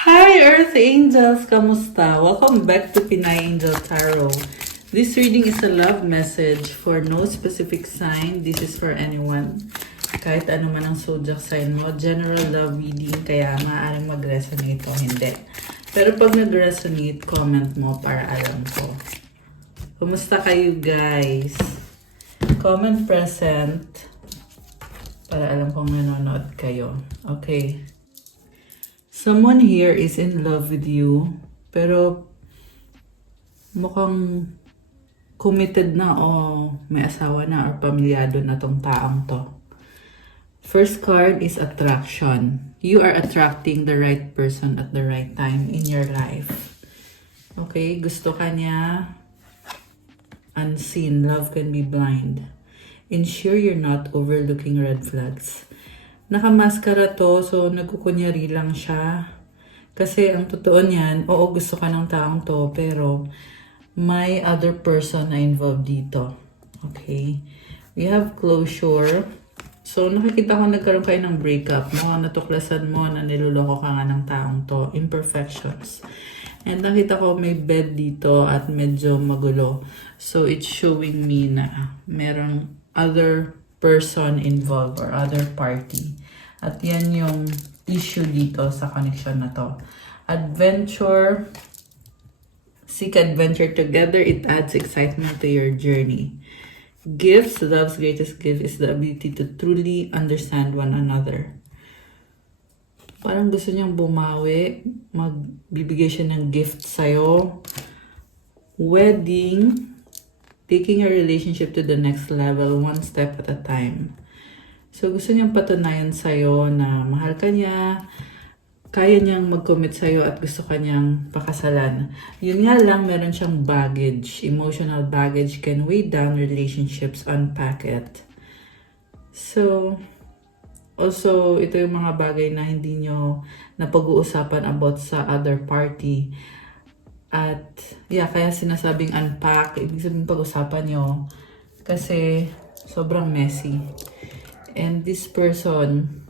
Hi Earth Angels! Kamusta? Welcome back to Pinay Angel Tarot. This reading is a love message for no specific sign. This is for anyone. Kahit ano man ang zodiac sign mo, general love reading, kaya maaaring mag-resonate o hindi. Pero pag nag-resonate, comment mo para alam ko. Kumusta kayo guys? Comment present para alam kong nanonood kayo. Okay. Someone here is in love with you, pero mukhang committed na o may asawa na or pamilyado na tong taong to. First card is attraction. You are attracting the right person at the right time in your life. Okay, gusto ka niya. Unseen, love can be blind. Ensure you're not overlooking red flags. Nakamaskara to, so nagkukunyari lang siya. Kasi ang totoo niyan, oo gusto ka ng taong to, pero may other person na involved dito. Okay? We have closure. So nakikita ko nagkaroon kayo ng breakup mo, natuklasan mo na niloloko ka nga ng taong to. Imperfections. And nakita ko may bed dito at medyo magulo. So it's showing me na merong other person involved or other party. At yan yung issue dito sa connection na to. Adventure. Seek adventure together. It adds excitement to your journey. Gifts. Love's greatest gift is the ability to truly understand one another. Parang gusto niyang bumawi. Magbibigay siya ng gift sa'yo. Wedding. Taking your relationship to the next level, one step at a time. So, gusto niyang patunayan sa'yo na mahal ka niya, kaya niyang mag-commit sa'yo at gusto ka niyang pakasalan. Yun nga lang, meron siyang baggage. Emotional baggage can weigh down relationships, unpack it. So, also, ito yung mga bagay na hindi niyo napag-uusapan about sa other party. At, yeah, kaya sinasabing unpack, ibig sabihin pag-usapan nyo. Kasi, sobrang messy. And this person,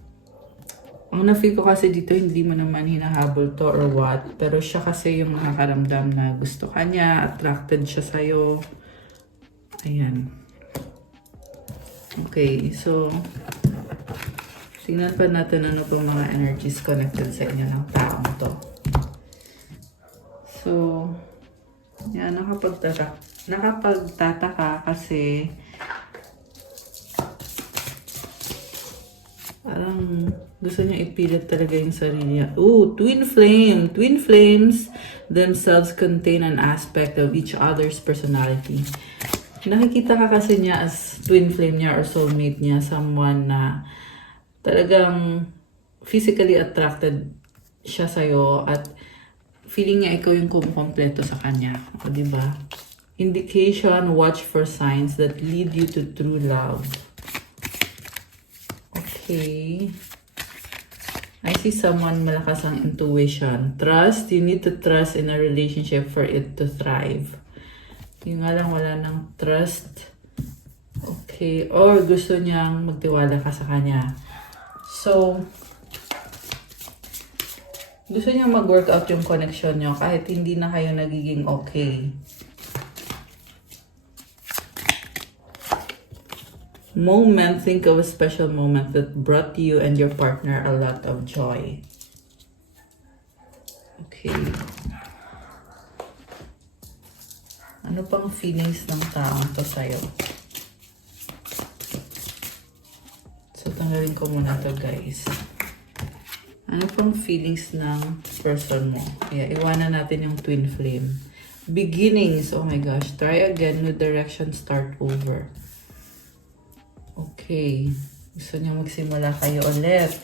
ang na-feel ko kasi dito, hindi mo naman hinahabol to or what. Pero siya kasi yung nakakaramdam na gusto ka niya, attracted siya sa'yo. Ayan. Okay, so, tingnan pa natin ano po mga energies connected sa inyo ng taong to. So, yan, nakapagtataka kasi parang gusto niya ipilit talaga yung sarili niya. Ooh, twin flame! Twin flames themselves contain an aspect of each other's personality. Nakikita ka kasi niya as twin flame niya or soulmate niya, someone na talagang physically attracted siya sa'yo at feeling niya ikaw yung kumukompleto sa kanya. O, diba? Indication, watch for signs that lead you to true love. Okay. I see someone malakas ang intuition. Trust. You need to trust in a relationship for it to thrive. Yung nga lang wala ng trust. Okay. Or gusto niyang magtiwala ka sa kanya. So, gusto niya mag-workout yung connection nyo kahit hindi na kayo nagiging okay. Moment, think of a special moment that brought you and your partner a lot of joy. Okay. Ano pang feelings ng taong to sa'yo? So, tanggalin ko muna to guys. Ano pang feelings ng person mo? Kaya iwanan natin yung twin flame. Beginnings. Oh my gosh. Try again. New direction. Start over. Okay. Gusto niya magsimula kayo ulit.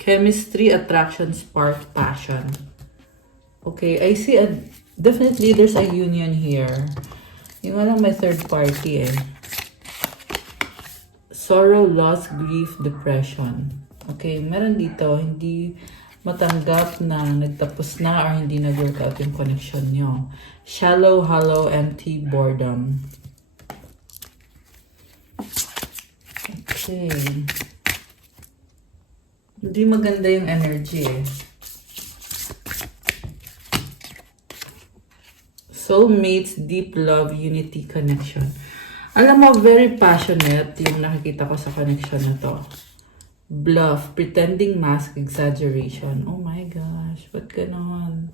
Chemistry, attraction, spark, passion. Okay. I see definitely there's a union here. Yung walang may third party eh. Sorrow, loss, grief, depression. Okay, meron dito, hindi matanggap na nagtapos na or hindi nag-workout yung connection nyo. Shallow, hollow, empty, boredom. Okay. Di maganda yung energy eh. Soulmates, deep love, unity, connection. Alam mo, very passionate yung nakikita ko sa connection na to. Bluff, pretending, mask, exaggeration. Oh my gosh, ba't ganon?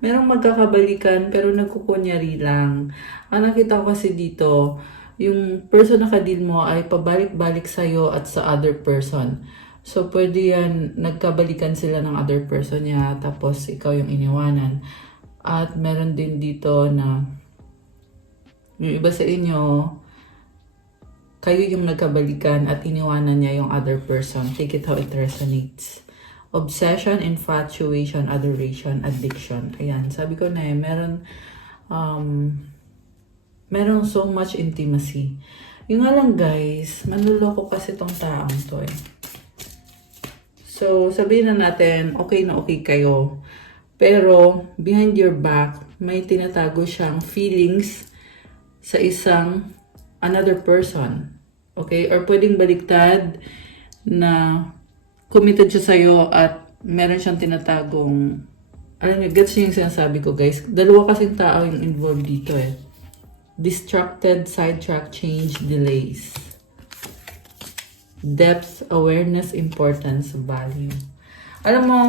Merong magkakabalikan pero nagkukunyari lang. Ang nakita ko kasi dito, yung person na kadil mo ay pabalik-balik sa'yo at sa other person. So, pwede yan, nagkabalikan sila ng other person niya, tapos ikaw yung iniwanan. At meron din dito na yung iba sa inyo, kayo yung nagkabalikan at iniwanan niya yung other person. Take it how it resonates. Obsession, infatuation, adoration, addiction. Ayan, sabi ko na meron so much intimacy. Yung nga lang guys, manluloko kasi tong taong to eh. So, sabihin na natin, okay na okay kayo. Pero, behind your back, may tinatago siyang feelings sa another person. Okay? Or pwedeng baliktad na committed siya sa'yo at meron siyang tinatagong, alam niyo, gets niyo yung sinasabi ko guys. Dalawa kasing tao yung involved dito eh. Distracted, sidetrack, change, delays. Depth, awareness, importance, value. Alam mo,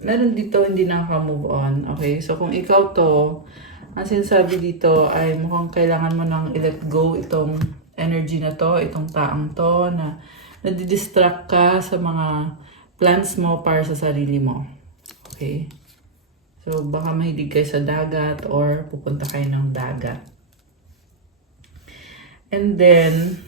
meron dito hindi nakaka-move on. Okay? So, kung ikaw to, ang sinasabi dito ay mukhang kailangan mo nang i-let go itong energy na to, itong taang to, na nadidistract ka sa mga plans mo para sa sarili mo. Okay? So, baka mahilig kayo sa dagat or pupunta kayo ng dagat. And then,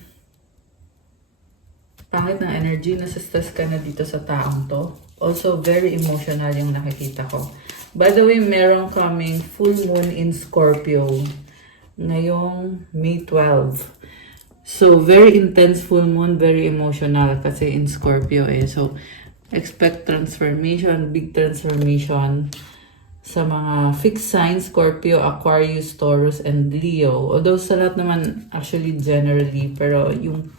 pangit ng energy, nasa-stress ka na dito sa taong to. Also, very emotional yung nakikita ko. By the way, merong coming full moon in Scorpio ngayong May 12. So, very intense full moon, very emotional kasi in Scorpio eh. So, expect transformation, big transformation sa mga fixed signs, Scorpio, Aquarius, Taurus, and Leo. Although sa lahat naman actually generally, pero yung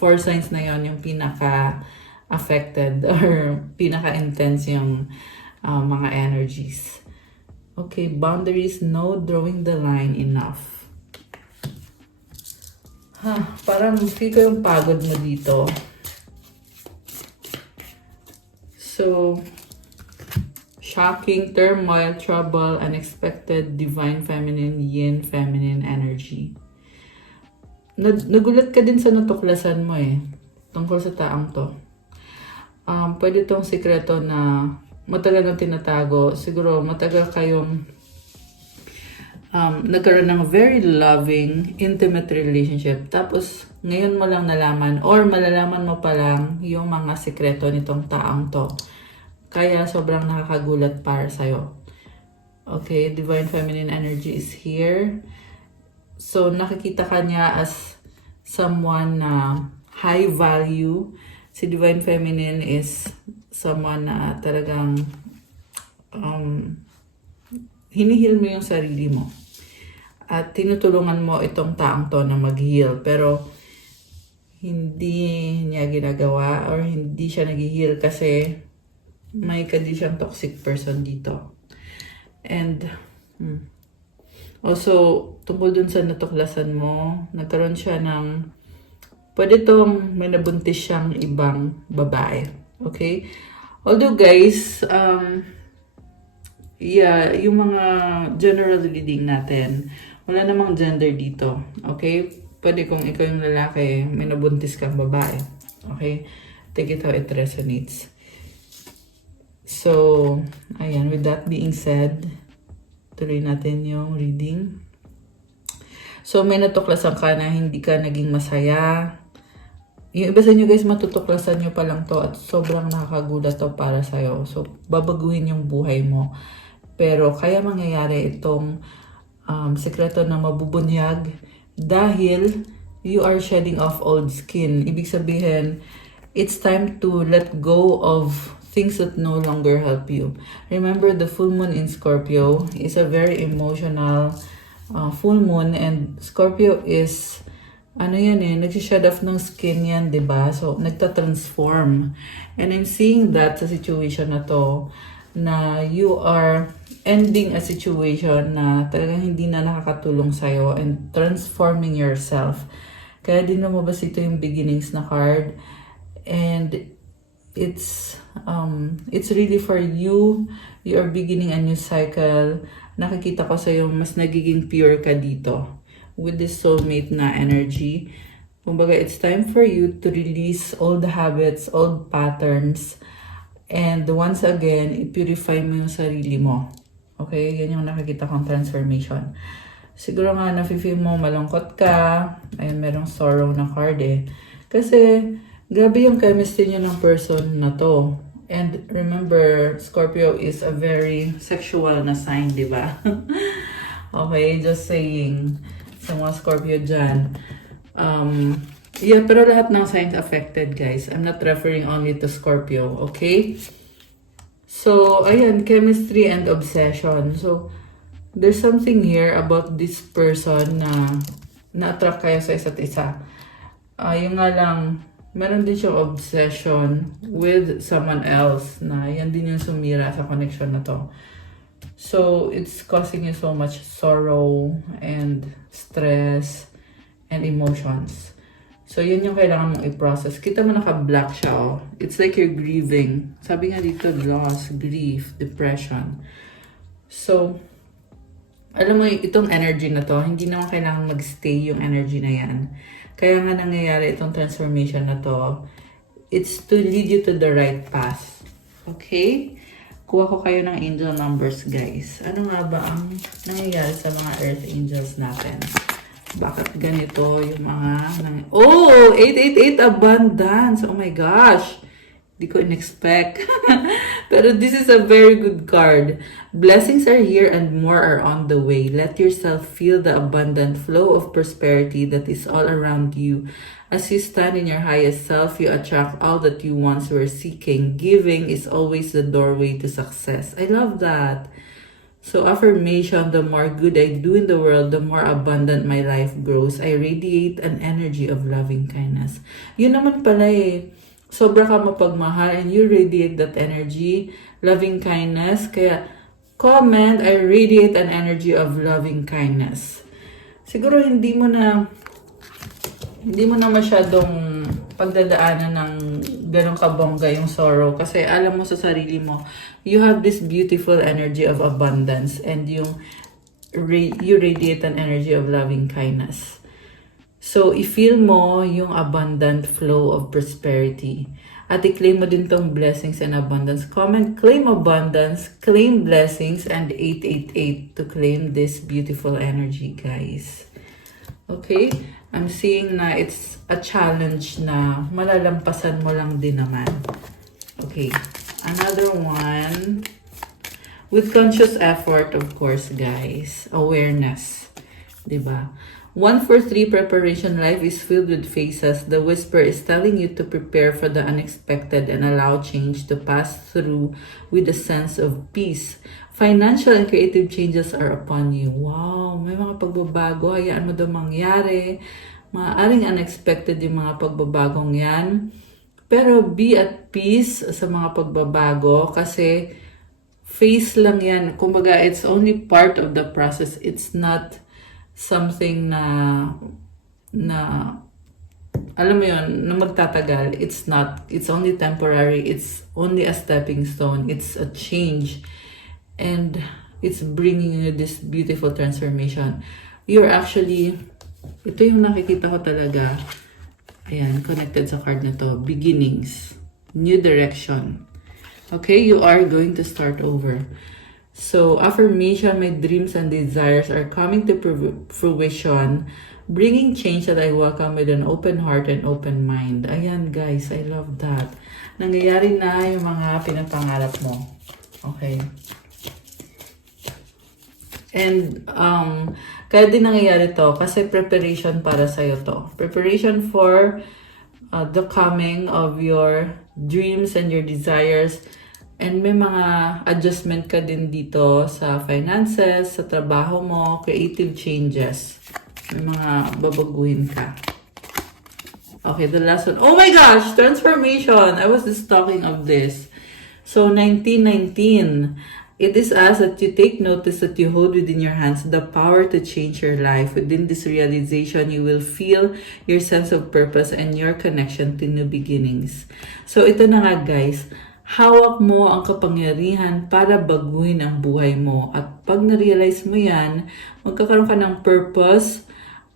4 signs na yon yung pinaka-affected or pinaka-intense yung mga energies. Okay, boundaries, no drawing the line enough. Parang feel ko yung pagod mo dito. So, shocking, turmoil, trouble, unexpected, divine feminine, yin feminine energy. Nagulat ka din sa natuklasan mo eh, tungkol sa taong to. Pwede tong sikreto na matagal nang tinatago. Siguro matagal kayong nagkaroon ng very loving, intimate relationship. Tapos, ngayon mo lang nalaman or malalaman mo pa lang yung mga sikreto nitong taong to. Kaya sobrang nakakagulat para sa'yo. Okay, Divine Feminine energy is here. So, nakikita ka niya as someone na high value. Si Divine Feminine is someone na talagang hinihil mo yung sarili mo. At tinutulungan mo itong taong to na mag-heal. Pero, hindi niya ginagawa or hindi siya nag-heal kasi may kadi siyang toxic person dito. And, also, tungkol dun sa natuklasan mo, nagkaroon siya ng, pwede tong may nabuntis siyang ibang babae. Okay? Although guys, yung mga general reading natin, wala namang gender dito. Okay? Pwede kung ikaw yung lalaki, may nabuntis kang babae. Okay? Take it how it resonates. So, ayan, with that being said, tuloy natin yung reading. So, may natuklasan ka na hindi ka naging masaya. Yung iba sa inyo guys, matutuklasan nyo pa lang to at sobrang nakakagulat to para sa'yo. So, babaguhin yung buhay mo. Pero, kaya mangyayari itong sekreto na mabubunyag dahil you are shedding off old skin. Ibig sabihin, it's time to let go of things that no longer help you. Remember, the full moon in Scorpio is a very emotional full moon, and Scorpio is ano yan eh, nagsished off ng skin yan, di ba? So, nagta-transform. And I'm seeing that sa situation na to, na you are ending a situation na talagang hindi na nakakatulong sa'yo and transforming yourself. Kaya din lumabas ito yung beginnings na card. And it's really for you. You are beginning a new cycle. Nakikita ko sa'yo mas nagiging pure ka dito with this soulmate na energy. Kumbaga, it's time for you to release old habits, old patterns, and once again, i-purify mo yung sarili mo. Okay? Yan yung nakikita kong transformation. Siguro nga, nafe-feel mo malungkot ka. Ayun, merong sorrow na card eh. Kasi, grabe yung chemistry niyo ng person na to. And remember, Scorpio is a very sexual na sign, di ba? Okay, just saying. Sa mga Scorpio dyan. Yeah, pero lahat ng signs affected, guys. I'm not referring only to Scorpio, okay? So, ayan, chemistry and obsession. So, there's something here about this person na na-attract kayo sa isa't isa. Yung nga lang, meron din siyang obsession with someone else na yan din yung sumira sa connection na to. So, it's causing you so much sorrow and stress and emotions. So, yun yung kailangan mong i-process. Kita mo naka-black siya, oh. It's like you're grieving. Sabi nga dito, loss, grief, depression. So, alam mo, itong energy na to, hindi naman kailangan mag-stay yung energy na yan. Kaya nga nangyayari itong transformation na to, it's to lead you to the right path. Okay? Kuha ko kayo ng angel numbers, guys. Ano nga ba ang nangyayari sa mga earth angels natin? Bakit ganito yung mga... Oh! 888 abundance! Oh my gosh! Di ko in-expect. Pero this is a very good card. Blessings are here and more are on the way. Let yourself feel the abundant flow of prosperity that is all around you. As you stand in your highest self, you attract all that you once were seeking. Giving is always the doorway to success. I love that. So affirmation, the more good I do in the world, the more abundant my life grows. I radiate an energy of loving kindness. Yun naman pala eh. Sobra ka mapagmahal and you radiate that energy, loving kindness. Kaya comment, I radiate an energy of loving kindness. Siguro hindi mo na masyadong pagdadaanan ng ganong kabongga yung sorrow kasi alam mo sa sarili mo, you have this beautiful energy of abundance and you radiate an energy of loving kindness. So, i-feel mo yung abundant flow of prosperity. At i-claim mo din tong blessings and abundance. Comment, claim abundance, claim blessings, and 888 to claim this beautiful energy, guys. Okay? I'm seeing na it's a challenge na malalampasan mo lang din naman. Okay. Another one. With conscious effort, of course, guys. Awareness. Diba? 143 preparation life is filled with phases. The whisper is telling you to prepare for the unexpected and allow change to pass through with a sense of peace. Financial and creative changes are upon you. Wow, may mga pagbabago. Hayaan mo daw mangyari. Maaaring unexpected yung mga pagbabagong yan. Pero be at peace sa mga pagbabago kasi phase lang yan. Kumbaga, it's only part of the process. It's not something na alam mo yun, na magtatagal. It's not. It's only temporary. It's only a stepping stone. It's a change. And it's bringing you this beautiful transformation. You're actually, ito yung nakikita ko talaga. Ayan, connected sa card na to. Beginnings. New direction. Okay, you are going to start over. So, affirmation, my dreams and desires are coming to fruition, bringing change that I welcome with an open heart and open mind. Ayan, guys, I love that. Nangyayari na yung mga pinapangarap mo. Okay. And, kaya din nangyayari to kasi preparation para sa'yo to. Preparation for the coming of your dreams and your desires. And may mga adjustment ka din dito sa finances, sa trabaho mo, creative changes. May mga babaguhin ka. Okay, the last one. Oh my gosh, transformation. I was just talking of this. So 1919. It is us that you take notice that you hold within your hands the power to change your life. Within this realization, you will feel your sense of purpose and your connection to new beginnings. So ito na nga guys, hawak mo ang kapangyarihan para baguhin ang buhay mo. At pag na-realize mo yan, magkakaroon ka ng purpose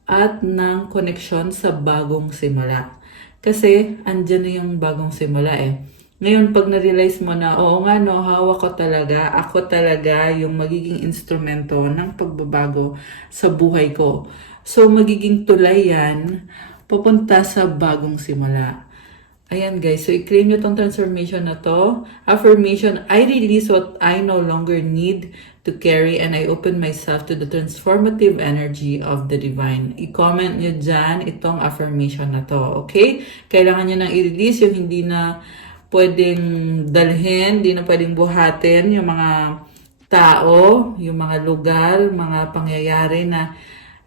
at ng connection sa bagong simula. Kasi andyan na yung bagong simula eh. Ngayon, pag na-realize mo na, oo nga no, hawak ko talaga, ako talaga yung magiging instrumento ng pagbabago sa buhay ko. So, magiging tulay yan, papunta sa bagong simula. Ayan guys, so i-claim nyo tong transformation na to. Affirmation, I release what I no longer need to carry and I open myself to the transformative energy of the divine. I-comment nyo dyan itong affirmation na to, okay? Kailangan nyo nang i-release yung hindi na pwedeng dalhin, hindi na pwedeng buhatin yung mga tao, yung mga lugar, mga pangyayari na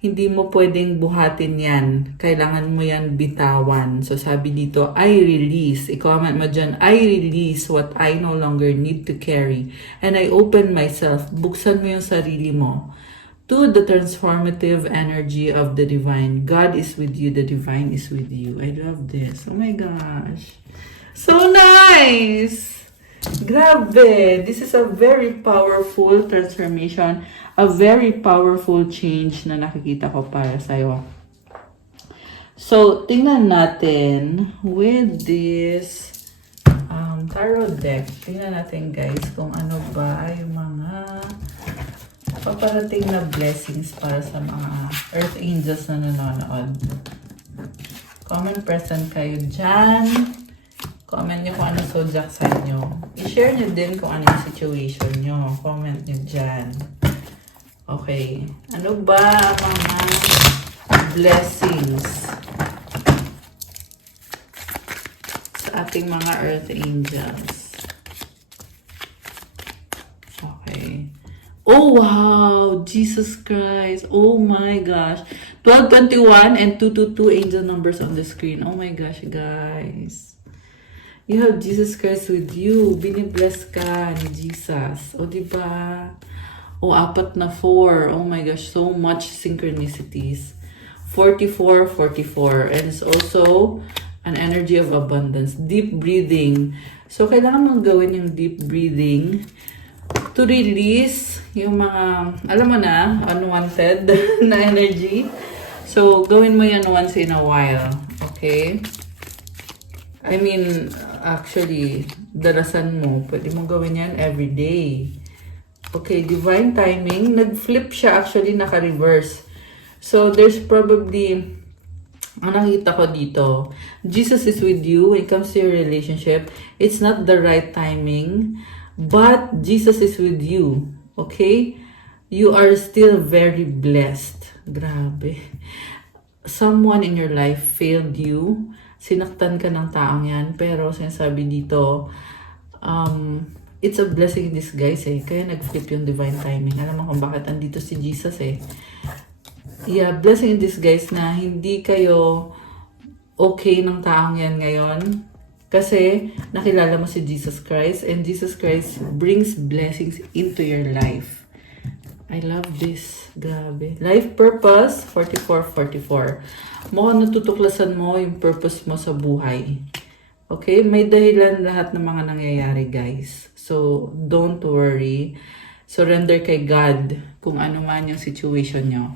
hindi mo pwedeng buhatin yan. Kailangan mo yan bitawan. So sabi dito, I release. I-comment mo dyan, I release what I no longer need to carry. And I open myself. Buksan mo yung sarili mo to the transformative energy of the divine. God is with you. The divine is with you. I love this. Oh my gosh. So nice! Grabe! This is a very powerful transformation, a very powerful change na nakikita ko para sa'yo. So, tingnan natin with this tarot deck. Tingnan natin guys kung ano ba yung mga paparating na blessings para sa mga Earth Angels na nanonood. Comment present kayo dyan. Comment nyo kung ano zodiac sign nyo. I-share nyo din kung ano yung situation nyo. Comment nyo dyan. Okay. Ano ba ang mga blessings sa ating mga Earth Angels? Okay. Oh, wow! Jesus Christ! Oh my gosh! 1221 and 222 angel numbers on the screen. Oh my gosh, guys. You have Jesus Christ with you. Binibless ka ni Jesus. O, diba? O, 4 na 4. Oh my gosh, so much synchronicities. 44, 44. And it's also an energy of abundance. Deep breathing. So, kailangan mong gawin yung deep breathing to release yung mga, alam mo na, unwanted na energy. So, gawin mo yan once in a while. Okay? I mean, actually, darasan mo. Pwede mong gawin yan every day. Okay, divine timing. Nag-flip siya actually, naka-reverse. So, there's probably, ang nakita ko dito, Jesus is with you when it comes to your relationship. It's not the right timing, but Jesus is with you. Okay? You are still very blessed. Grabe. Someone in your life failed you. Sinaktan ka ng taong yan, pero sinasabi dito, it's a blessing in disguise eh. Kaya nag-flip yung divine timing. Alam mo kung bakit andito si Jesus eh. Yeah, blessing in disguise na hindi kayo okay ng taong yan ngayon. Kasi nakilala mo si Jesus Christ and Jesus Christ brings blessings into your life. I love this. Grabe. Life purpose, 4444. Mukhang natutuklasan mo yung purpose mo sa buhay. Okay? May dahilan lahat ng mga nangyayari, guys. So, don't worry. Surrender kay God kung ano man yung situation nyo.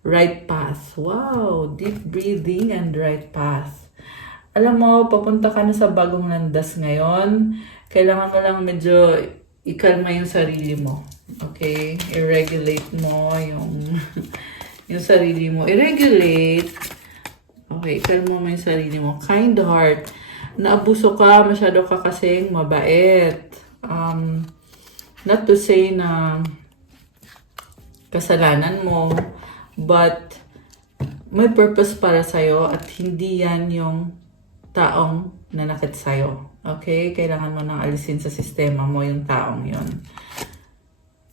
Right path. Wow! Deep breathing and right path. Alam mo, papunta ka na sa bagong landas ngayon. Kailangan mo lang medyo ikalma yung sarili mo. Okay? I-regulate mo yung yung sarili mo. I-regulate. Okay, ikalma mo yung sarili mo. Kind heart. Naabuso ka, masyado ka kasing mabait. Not to say na kasalanan mo, but may purpose para sa'yo at hindi yan yung taong nanakit sa'yo. Okay? Kailangan mo nang alisin sa sistema mo yung taong yon.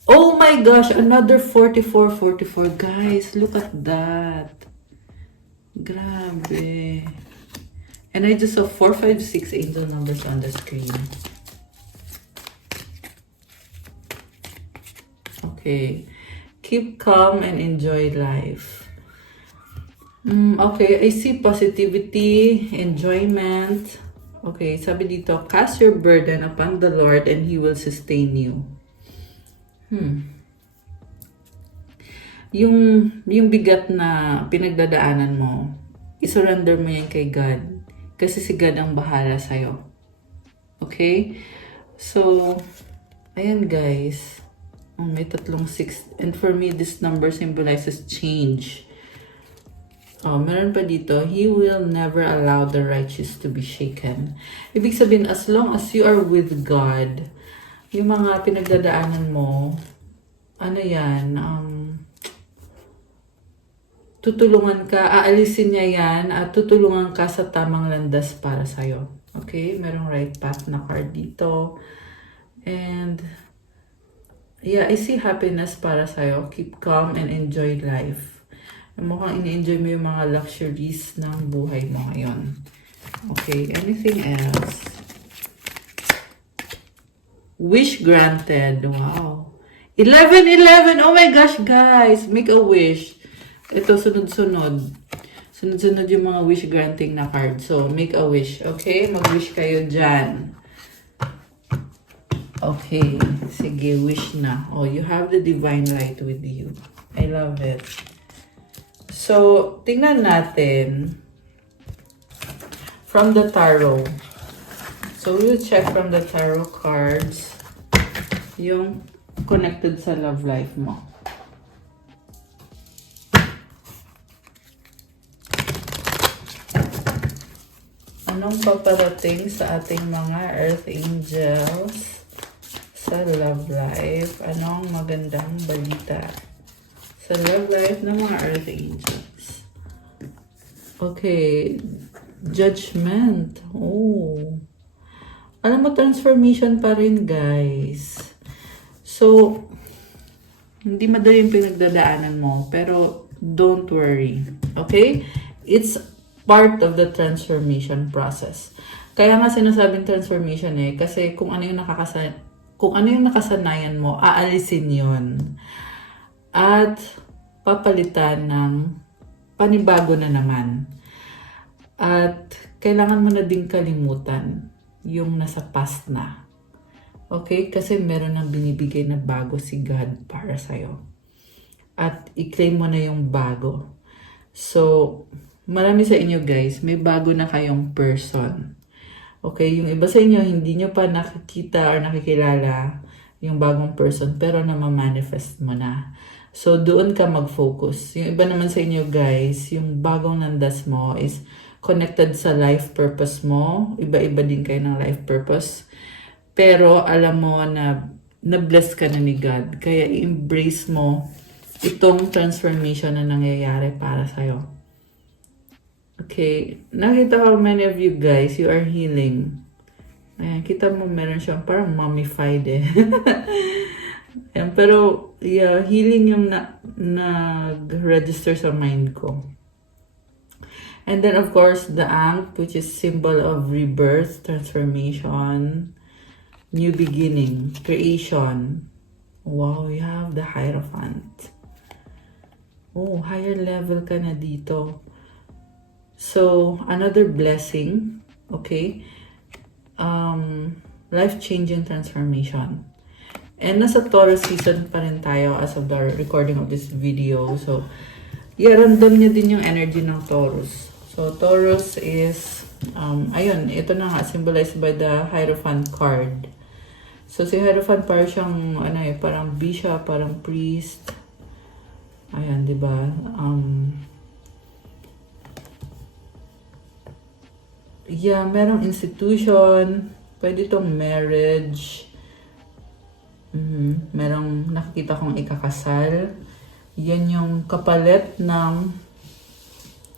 Oh my gosh! Another 4444. Guys, look at that. Grabe. And I just saw 4, 5, 6 angel numbers on the screen. Okay. Keep calm and enjoy life. Okay, I see positivity, enjoyment. Okay, sabi dito, cast your burden upon the Lord and He will sustain you. Yung bigat na pinagdadaanan mo, isurrender mo yan kay God. Kasi si God ang bahala sa'yo. Okay? So, ayan guys. May tatlong 6. And for me, this number symbolizes change. Meron pa dito, He will never allow the righteous to be shaken. Ibig sabihin, as long as you are with God, yung mga pinagdadaanan mo, ano yan, tutulungan ka, aalisin niya yan, at tutulungan ka sa tamang landas para sa'yo. Okay? Merong right path na card dito. And, yeah, I see happiness para sa'yo. Keep calm and enjoy life. Mukhang ini-enjoy mo yung mga luxuries ng buhay mo ngayon. Okay, anything else? Wish granted. Wow. 11-11! Oh my gosh, guys! Make a wish. Ito, sunod-sunod. Sunod-sunod yung mga wish granting na card. So, make a wish. Okay? Mag-wish kayo dyan. Okay. Sige, wish na. Oh, you have the divine light with you. I love it. So, tingnan natin from the tarot. So, we'll check from the tarot cards yung connected sa love life mo. Anong paparating sa ating mga Earth Angels sa love life? Anong magandang balita sa love life ng mga Earth Angels? Okay. Judgment. Oh. Alam mo, transformation pa rin, guys. So, hindi madali yung pinagdadaanan mo, pero don't worry. Okay? It's part of the transformation process. Kaya nga sinasabing transformation kasi kung ano yung nakasanayan mo, aalisin yon. At papalitan ng panibago na naman. At kailangan mo na din kalimutan yung nasa past na. Okay? Kasi meron nang binibigay na bago si God para sa'yo. At i-claim mo na yung bago. So, marami sa inyo guys, may bago na kayong person. Okay? Yung iba sa inyo, hindi nyo pa nakikita or nakikilala yung bagong person, pero namamanifest mo na. So, doon ka mag-focus. Yung iba naman sa inyo guys, yung bagong landas mo is connected sa life purpose mo. Iba-iba din kayo ng life purpose. Pero alam mo na na-bless ka na ni God. Kaya i-embrace mo itong transformation na nangyayari para sa'yo. Okay. Nakita ko many of you guys, you are healing. Ayan, kita mo meron siyang parang mummified Ayan, pero yeah, healing yung nag-register sa mind ko. And then of course, the Ankh, which is symbol of rebirth, transformation, new beginning, creation. Wow, you have the Hierophant. Oh, higher level ka na dito. So, another blessing, okay? Life-changing transformation. And nasa Taurus season pa rin tayo as of the recording of this video. So, yeah, random nyo din yung energy ng Taurus. So, Taurus is, ayun, ito na nga, symbolized by the Hierophant card. So, si Hierophant parang siyang, parang bishop, parang priest. Ayan, di ba? Yeah, merong institution. Pwede itong marriage. Merong nakikita kong ikakasal. Yan yung kapalit ng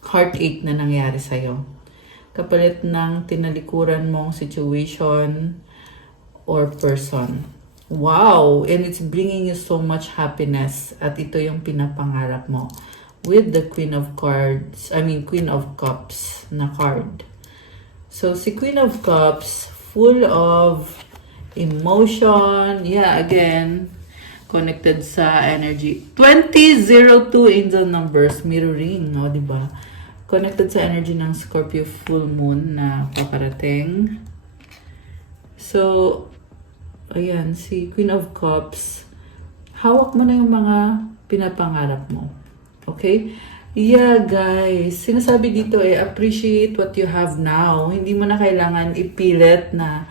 heartache na nangyari sa'yo. Kapalit ng tinalikuran mong situation or person. Wow! And it's bringing you so much happiness. At ito yung pinapangarap mo. with the Queen of Queen of Cups na card. So, si Queen of Cups, full of emotion. Yeah, again, connected sa energy. 2002 angel numbers, mirroring, no, diba? Connected sa energy ng Scorpio full moon na paparating. So, ayan, si Queen of Cups, hawak mo na yung mga pinapangarap mo. Okay? Yeah, guys. Sinasabi dito appreciate what you have now. Hindi mo na kailangan ipilit na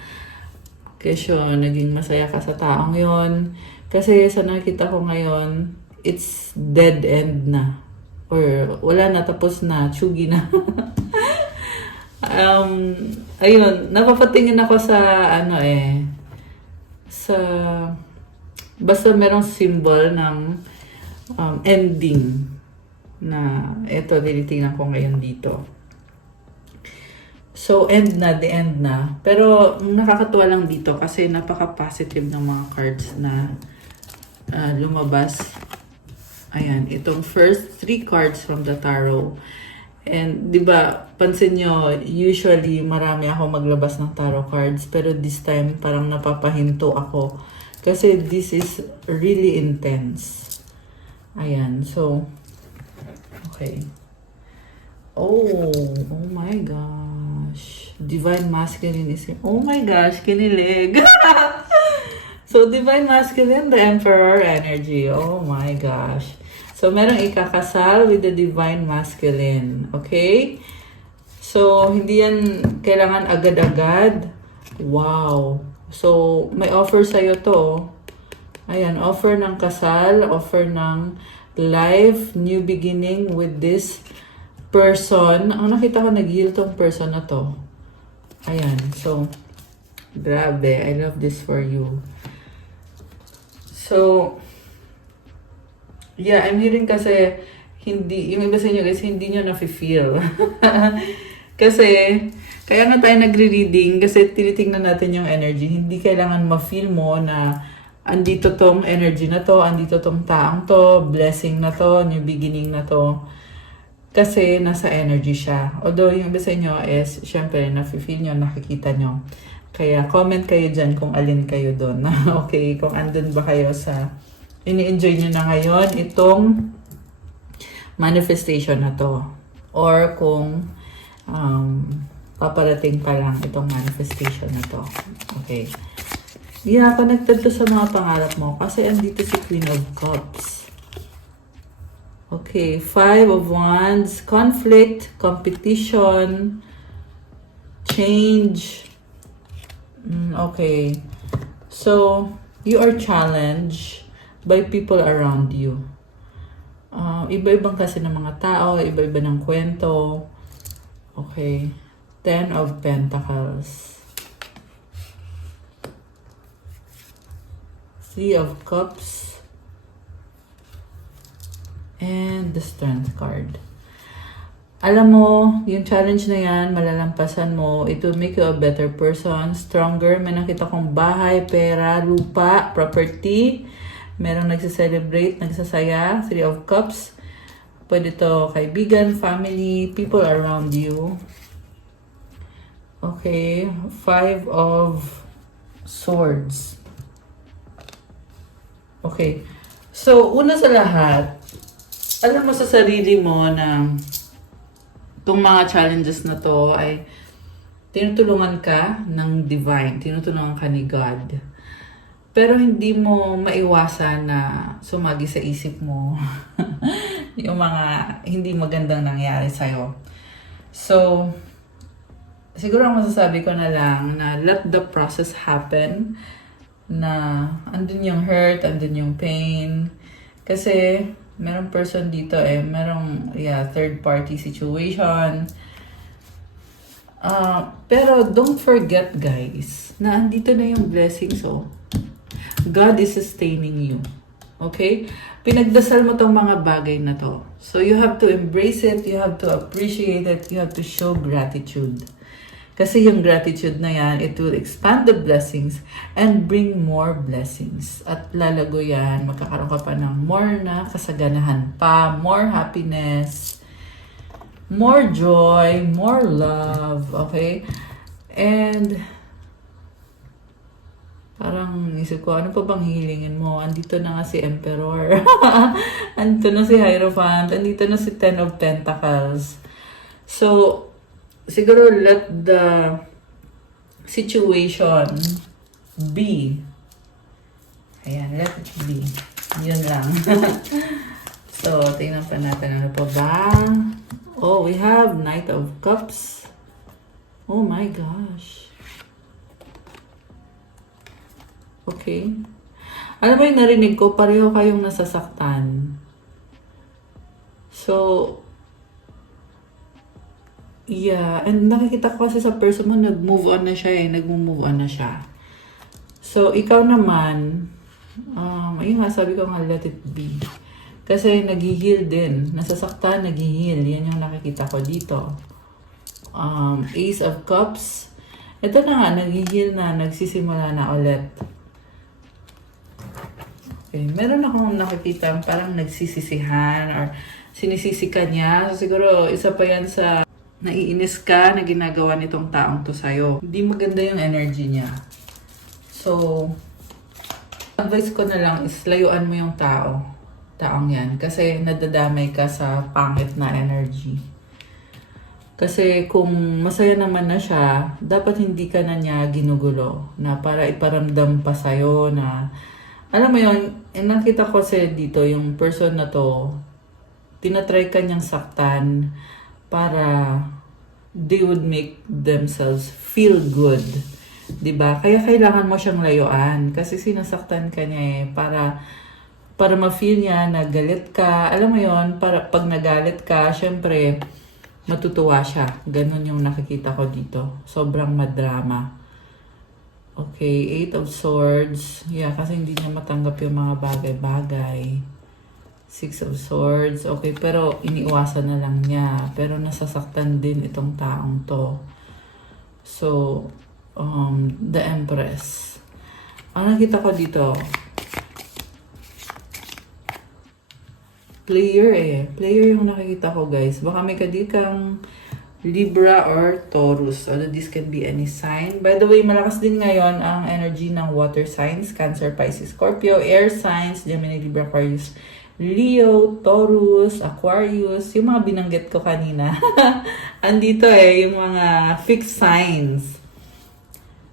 kesyo, naging masaya ka sa taong yon. Kasi sa nakita ko ngayon, it's dead end na. Or wala na, tapos na, tsugi na. Ayun, napapatingin ako sa basta merong symbol ng ending na ito, tinitingnan ko ngayon dito. So, the end na. Pero, nakakatuwa lang dito kasi napaka-positive ng mga cards na lumabas. Ayan, itong first 3 cards from the tarot. And, di ba, pansin nyo, usually marami ako maglabas ng tarot cards. Pero this time, parang napapahinto ako. Kasi this is really intense. Ayan, so, okay. Oh my gosh. Divine Masculine is here. Oh my gosh, kinilig. So, Divine Masculine, the Emperor energy. Oh my gosh. So, merong ikakasal with the Divine Masculine. Okay? So, hindi yan kailangan agad-agad. Wow. So, may offer sa'yo to. Ayan, offer ng kasal, offer ng life, new beginning with this person. Ang nakita ko, nag-heal tong person na to. Ayan, so, grabe. I love this for you. So, yeah, I'm hearing kasi, yung iba sa inyo guys, hindi nyo na-feel. Kasi, kaya nga tayo nagre-reading, kasi tinitingnan natin yung energy. Hindi kailangan ma-feel mo na andito tong energy na to, andito tong taong to, blessing na to, new beginning na to. Kasi nasa energy siya. Although yung iba sa inyo is, syempre, na-feel nyo, nakikita nyo. Kaya comment kayo dyan kung alin kayo doon. Okay, kung andun ba kayo sa ini-enjoy nyo na ngayon itong manifestation na to. Or kung paparating pa lang itong manifestation na to. Okay. Yeah, connected to sa mga pangarap mo. Kasi andito si Queen of Cups. Okay, 5 of Wands. Conflict, competition, change. Okay. So, you are challenged by people around you. Iba-ibang kasi ng mga tao, iba-iba ng kwento. Okay. 10 of Pentacles. 3 of Cups. And the Strength card. Alam mo, yung challenge na yan, malalampasan mo. It will make you a better person, stronger. May nakita kong bahay, pera, lupa, property. Merong nagsiselebrate, nagsasaya. 3 of Cups. Pwede to kaibigan, family, people around you. Okay. 5 of Swords. Okay. So, una sa lahat, alam mo sa sarili mo na itong mga challenges na to ay tinutulungan ka ng divine, tinutulungan ka ni God. Pero hindi mo maiwasan na sumagi sa isip mo yung mga hindi magandang nangyari sa'yo. So, siguro ang masasabi ko na lang na let the process happen, na andun yung hurt, andun yung pain. Kasi merong person dito merong third party situation. Pero don't forget guys, na andito na yung blessings. So, God is sustaining you. Okay? Pinagdasal mo tong mga bagay na to. So you have to embrace it, you have to appreciate it, you have to show gratitude. Kasi yung gratitude na yan, it will expand the blessings and bring more blessings. At lalago yan, magkakaroon ka pa ng more na kasaganahan pa, more happiness, more joy, more love, okay? And parang isip ko, ano pa bang hihilingin mo? Andito na nga si Emperor. Andito na si Hierophant. Andito na si Ten of Pentacles. So, siguro let the situation be. Ayan, let it be. Yun lang. So, tingnan pa natin ano pa ba. Oh, we have Knight of Cups. Oh my gosh. Okay. Alam mo yung narinig ko, pareho kayong nasasaktan. So, yeah. And nakikita ko kasi sa person mo, nag-move on na siya eh. Nag-move on na siya. So, ikaw naman, ayun nga, sabi ko nga, let it be. Kasi nag-heal din. Nasasaktan, nag-heal. Yan yung nakikita ko dito. Ace of Cups. Ito na nga, nag-heal na, nagsisimula na ulit. Okay, meron akong nakikita parang nagsisisihan or sinisisi ka niya. So, siguro, isa pa yan sa naiinis ka na ginagawa nitong taong to sa'yo. Hindi maganda yung energy niya. So, advice ko na lang is layuan mo yung taong yan. Kasi nadadamay ka sa pangit na energy. Kasi kung masaya naman na siya, dapat hindi ka na niya ginugulo na para iparamdam pa sa'yo na alam mo yun, nakita ko kasi dito yung person na to, tinatry ka niyang saktan para they would make themselves feel good. 'Di ba? Kaya kailangan mo siyang layuan kasi sinasaktan ka niya eh para ma-feel niya na galit ka. Alam mo yon, para pag nagalit ka, syempre matutuwa siya. Ganon yung nakikita ko dito. Sobrang madrama. Okay, Eight of Swords. Yeah, kasi hindi niya matanggap yung mga bagay-bagay. Six of Swords. Okay, pero iniiwasan na lang niya. Pero nasasaktan din itong taong to. So, the Empress. Ang nakita ko dito, player eh. Player yung nakikita ko, guys. Baka may kadikang Libra or Taurus. Although this can be any sign. By the way, malakas din ngayon ang energy ng water signs. Cancer, Pisces, Scorpio. Air signs, Gemini, Libra, Aquarius, Leo, Taurus, Aquarius. Yung mga binanggit ko kanina. Andito eh, yung mga fixed signs.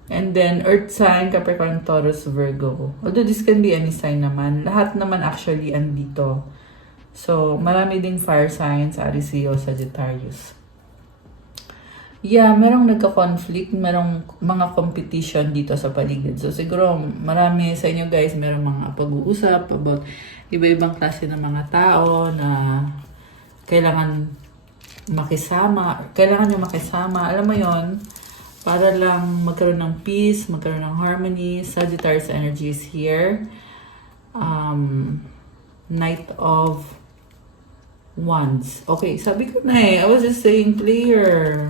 And then, Earth sign, Capricorn, Taurus, Virgo. Although this can be any sign naman. Lahat naman actually andito. So, marami ding fire signs, Aries, Leo, Sagittarius. Yeah, merong nagka-conflict, merong mga competition dito sa paligid. So, siguro marami sa inyo guys, merong mga pag-uusap about iba-ibang klase ng mga tao na kailangan nyo makisama. Alam mo yon, para lang magkaroon ng peace, magkaroon ng harmony. Sagittarius energy is here. Knight of Wands. Okay, sabi ko na eh, I was just saying player.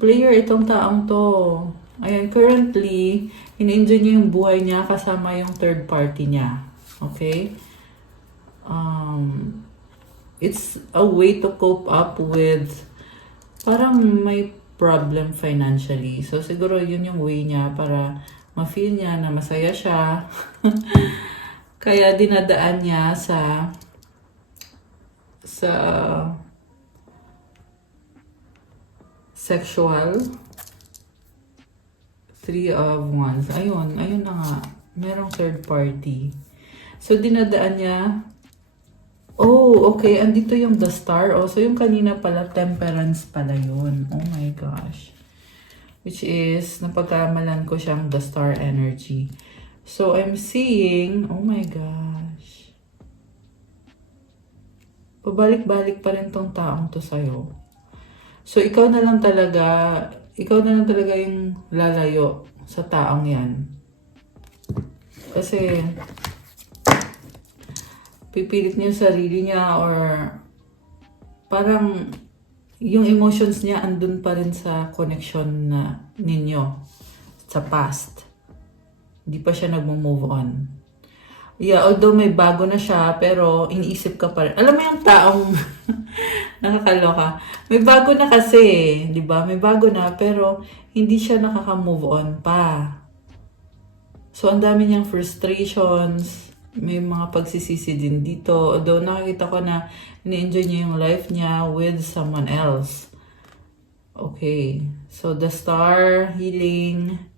Player itong taong to. Ayan, currently, in-enjoy niya yung buhay niya kasama yung third party niya. Okay? It's a way to cope up with parang may problem financially. So, siguro yun yung way niya para ma-feel niya na masaya siya. Kaya dinadaan niya sa sexual. Three of Wands. Ayun na nga. Merong third party. So, dinadaan niya. Oh, okay. Andito yung the star. Oh, so yung kanina pala, temperance pala yun. Oh my gosh. Which is, napagkamalan ko siyang the star energy. So, I'm seeing, oh my gosh. Pabalik-balik pa rin tong taong to sa'yo. So, ikaw na lang talaga yung lalayo sa taong yan. Kasi, pipilit niya yung sarili niya or parang yung emotions niya andun pa rin sa connection na ninyo sa past. Hindi pa siya nagmo-move on. Yeah, although may bago na siya, pero iniisip ka pa rin. Alam mo yung taong nakakaloka. May bago na kasi, di ba? May bago na, pero hindi siya nakaka-move on pa. So, ang dami niyang frustrations. May mga pagsisisi din dito. Although nakikita ko na ini-enjoy niya yung life niya with someone else. Okay. So, the star, healing.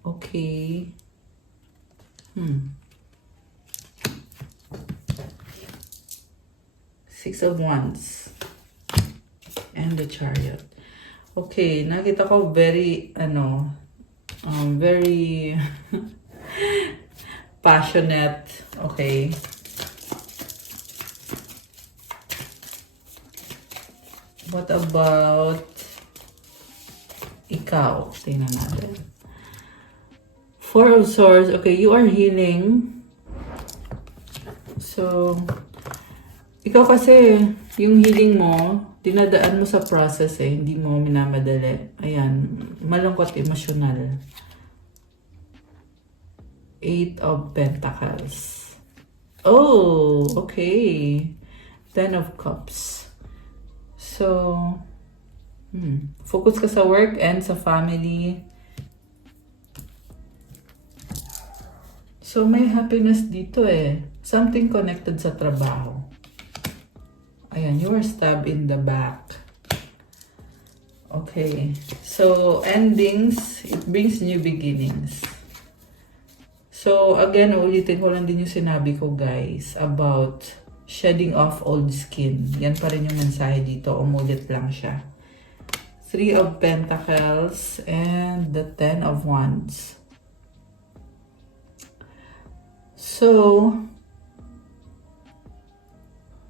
Okay. Six of Wands. And the Chariot. Okay. Nakita ko very, very passionate. Okay. What about ikaw? Tingnan natin. Four of Swords. Okay, you are healing. So, ikaw kasi, yung healing mo, dinadaan mo sa process eh. Hindi mo minamadali. Ayan, malungkot, emosyonal. Eight of Pentacles. Oh, okay. Ten of Cups. So, focus ka sa work and sa family. So, may happiness dito eh. Something connected sa trabaho. Ayan, you were stabbed in the back. Okay. So, endings, it brings new beginnings. So, again, ulitin ko lang din yung sinabi ko, guys, about shedding off old skin. Yan pa rin yung mensahe dito. Umulit lang siya. Three of Pentacles and the Ten of Wands. So,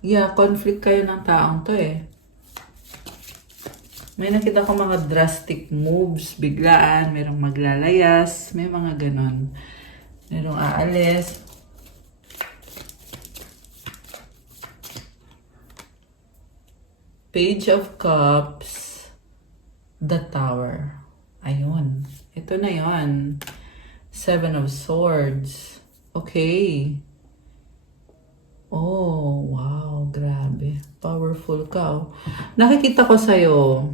yeah, conflict kayo ng taong to eh. May nakita ko mga drastic moves, biglaan, merong maglalayas, may mga ganon. Merong aalis. Page of Cups, the Tower. Ayun. Ito na yon. Seven of Swords. Okay. Oh, wow. Grabe. Powerful ka. Oh. Nakikita ko sa'yo.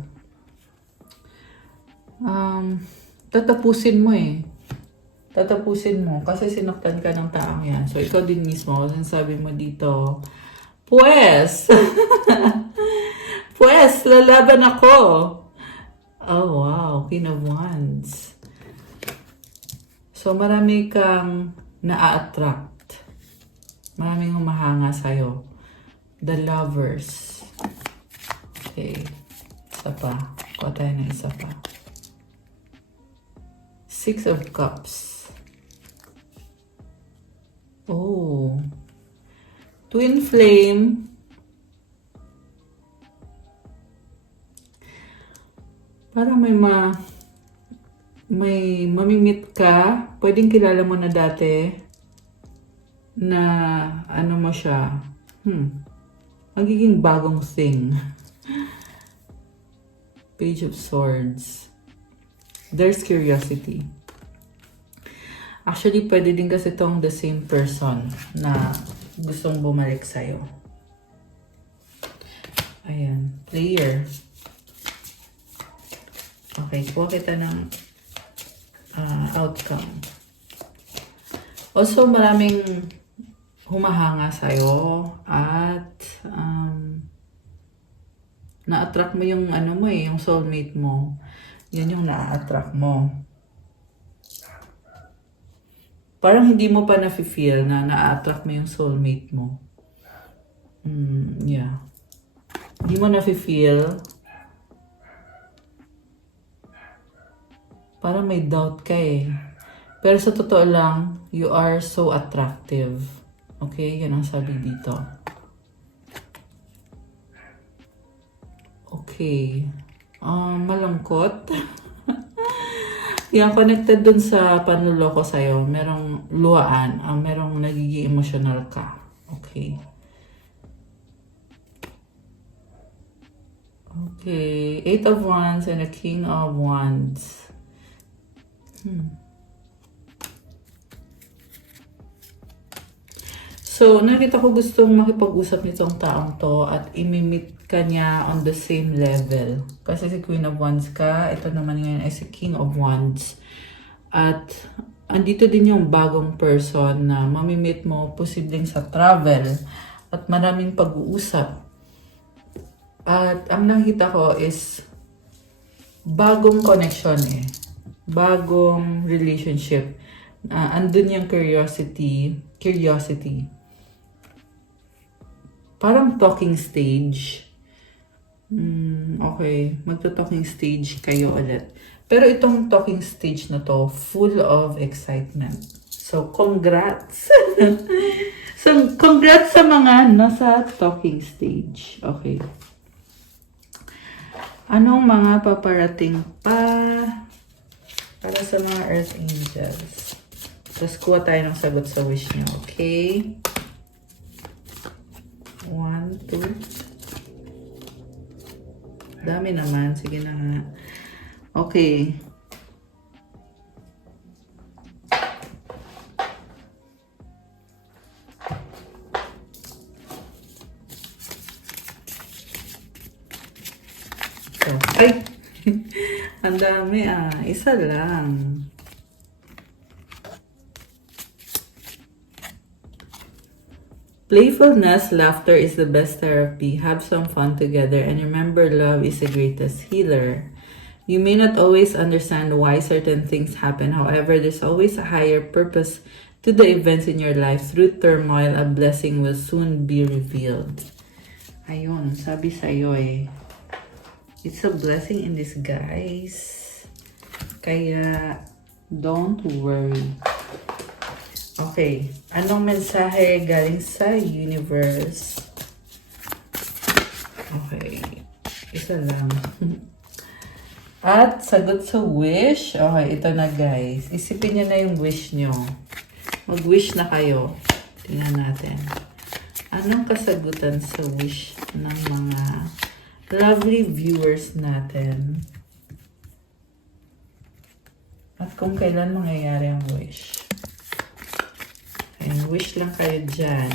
Tatapusin mo eh. Tatapusin mo. Kasi sinaktan ka ng taong yan. So, ikaw din mismo. Sabi mo dito, pues! Pues, lalaban ako! Oh, wow. Queen of Wands. So, marami kang na-attract. Maraming humahanga sa'yo. The Lovers. Okay. Isa pa. Kuha tayo ng isa pa. Six of Cups. Oh. Twin Flame. Para may mamimit ka, pwedeng kilala mo na dati na ano mo siya, magiging bagong thing. Page of Swords. There's curiosity. Actually, pwede din kasi itong the same person na gustong bumalik sa'yo. Ayan. Player. Okay, kuha kita ng outcome. Also, maraming humahanga sa'yo at na-attract mo yung ano mo eh, yung soulmate mo. Yan yung na-attract mo. Parang hindi mo pa na-feel na na-attract mo yung soulmate mo. Yeah. Hindi mo na-feel. Parang may doubt ka eh. Pero sa totoo lang, you are so attractive. Okay? Yan ang sabi dito. Okay. Malungkot. Yan, connected dun sa panluloko sa'yo. Merong luhaan. Merong nagiging emotional ka. Okay. Okay, Eight of Wands and a King of Wands. So, nakita ko gustong makipag-usap nitong taong to at imimit ka niya on the same level. Kasi si Queen of Wands ka, ito naman ngayon ay si King of Wands. At andito din yung bagong person na mamimit mo posibleng sa travel at maraming pag-uusap. At ang nakita ko is bagong connection eh. Bagong relationship. Andun yung curiosity. Parang talking stage. Okay, magto-talking stage kayo ulit. Pero itong talking stage na to, full of excitement. So, congrats! So, congrats sa mga nasa talking stage. Okay. Anong mga paparating pa para sa mga Earth Angels? Tapos kuha tayo ng sagot sa wish nyo. Okay? 1, 2. Dami naman. Sige na nga. Okay. So, ay! Ang dami Isa lang. Playfulness, laughter is the best therapy. Have some fun together and remember love is the greatest healer. You may not always understand why certain things happen. However, there's always a higher purpose to the events in your life. Through turmoil, a blessing will soon be revealed. Ayun, sabi sa'yo eh. It's a blessing in disguise. Kaya, don't worry. Okay, anong mensahe galing sa universe? Okay, isa lang. At sagot sa wish. Okay, ito na guys. Isipin nyo na yung wish nyo. Mag-wish na kayo. Tingnan natin. Anong kasagutan sa wish ng mga lovely viewers natin? At kung kailan mangyayari ang wish? Ayan, wish lang kayo dyan.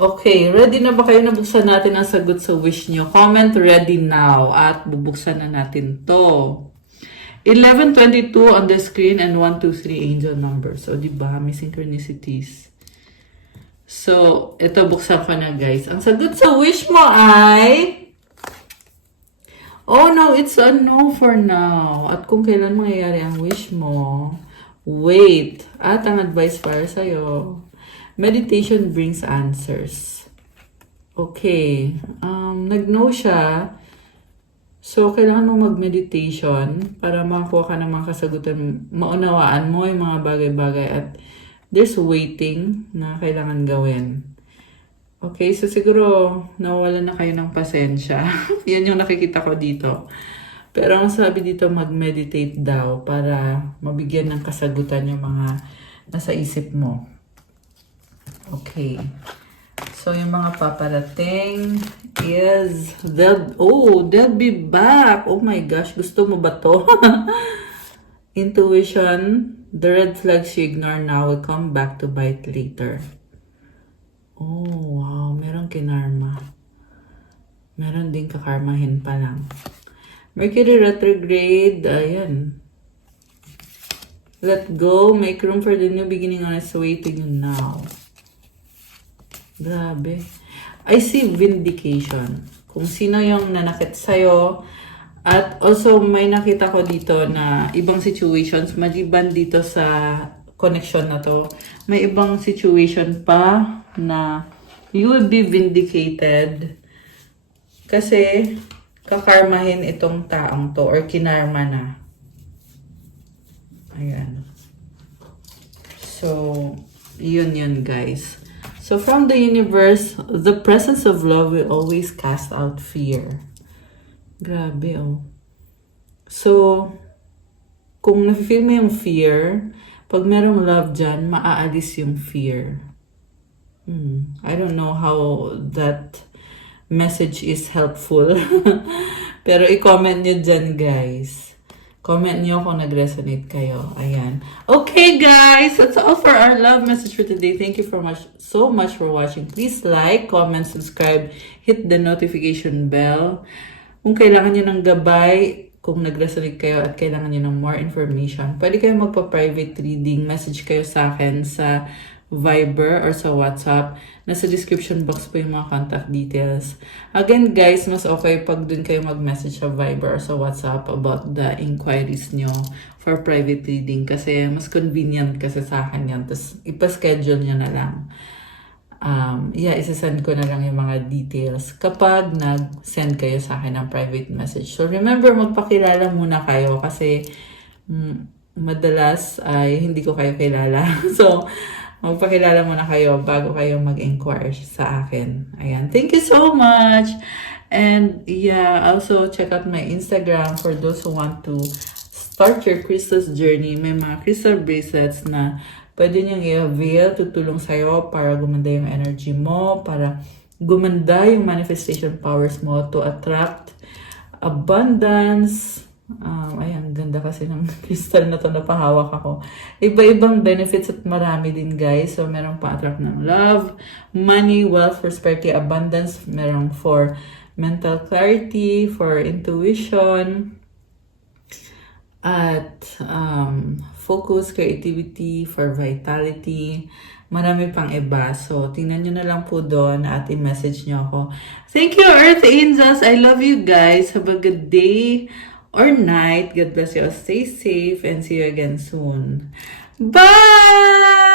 Okay, ready na ba kayo na buksan natin ang sagot sa wish nyo? Comment ready now at bubuksan na natin to. 11:22 on the screen and 123 angel number. So, di ba? May synchronicities. So, ito buksan ko na guys. Ang sagot sa wish mo ay... Oh no, it's a no for now. At kung kailan mangyayari ang wish mo, wait. At ang advice para sa'yo, meditation brings answers. Okay. Nag-no siya. So, kailangan mo mag-meditation para makakuha ka ng mga kasagutan. Maunawaan mo yung mga bagay-bagay at there's waiting na kailangan gawin. Okay, so siguro nawalan na kayo ng pasensya. Yan yung nakikita ko dito. Pero ang sabi dito, mag-meditate daw para mabigyan ng kasagutan yung mga nasa isip mo. Okay. So, yung mga paparating is, they'll be back. Oh my gosh, gusto mo ba to? Intuition, the red flags you ignore now will come back to bite later. Oh, wow. Meron kinarma. Meron din kakarmahin pa lang. Mercury retrograde. Ayan. Let go. Make room for the new beginning on its way to you now. Grabe. I see vindication. Kung sino yung nanakit sa'yo. At also, may nakita ko dito na ibang situations, maliban dito sa connection na to, may ibang situation pa na you will be vindicated kasi kakarmahin itong taong to or kinarma na. Ayan. So, yun guys. So, from the universe, the presence of love will always cast out fear. Grabe, oh. So, kung nafe-feel mo yung fear, Pag merong love dyan, maaalis yung fear. I don't know how that message is helpful. Pero i-comment nyo dyan, guys. Comment nyo kung nag-resonate kayo. Ayan. Okay, guys. That's all for our love message for today. Thank you so much for watching. Please like, comment, subscribe, hit the notification bell. Kung kailangan nyo ng gabay, kung nag-resonate kayo at kailangan nyo ng more information, pwede kayo magpa-private reading. Message kayo sa akin sa Viber or sa WhatsApp. Nasa description box po yung mga contact details. Again, guys, mas okay pag dun kayo mag-message sa Viber or sa WhatsApp about the inquiries nyo for private reading kasi mas convenient kasi sa akin yan. Tapos, ipa-schedule nyo na lang. Isasend ko na lang yung mga details kapag nag-send kayo sa akin ng private message. So, remember, magpakilala muna kayo kasi madalas ay hindi ko kayo kilala. So, magpakilala muna kayo bago kayo mag-inquire sa akin. Ayan. Thank you so much! And also check out my Instagram for those who want to start your crystals journey. May mga crystal bracelets na pwede niyong i-avail, tutulong sa'yo para gumanda yung energy mo, para gumanda yung manifestation powers mo to attract abundance. Ayan, ganda kasi ng crystal na to, napahawak ako. Iba-ibang benefits at marami din, guys. So, merong pa-attract ng love, money, wealth, prosperity, abundance. Merong for mental clarity, for intuition, at focus, creativity, for vitality. Marami pang iba. So, tingnan nyo na lang po doon at i-message nyo ako. Thank you, Earth Angels. I love you guys. Have a good day or night. God bless you all. Stay safe and see you again soon. Bye!